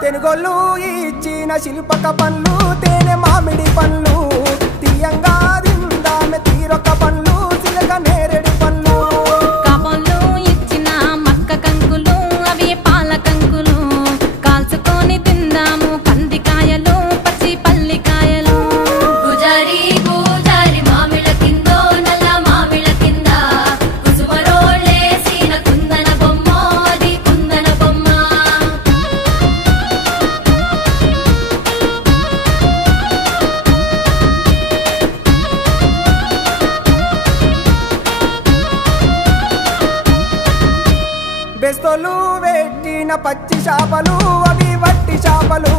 తెనుగోళ్ళు ఇచ్చిన శిల్పక పండ్లు తేనె మామిడి పండ్లు తీయంగా తిందామె తీరొక్క పండ్లు చిలక నేరేడు పండ్లు కాపంలో ఇచ్చిన మక్క కంకులు అవి పాల కంకులు కాల్చుకొని తిందాము కందికాయలు పచ్చి పల్లికాయలు గుజారి గుజారి మామిళ్ళ కిందో నల్ల మామిళ్ళ కింద కుసుమరోళ్ళేసిన కుందన బొమ్మ అది కుందన బొమ్మ బెస్తోలు పెట్టిన పచ్చి చేపలు అవి వట్టి చేపలు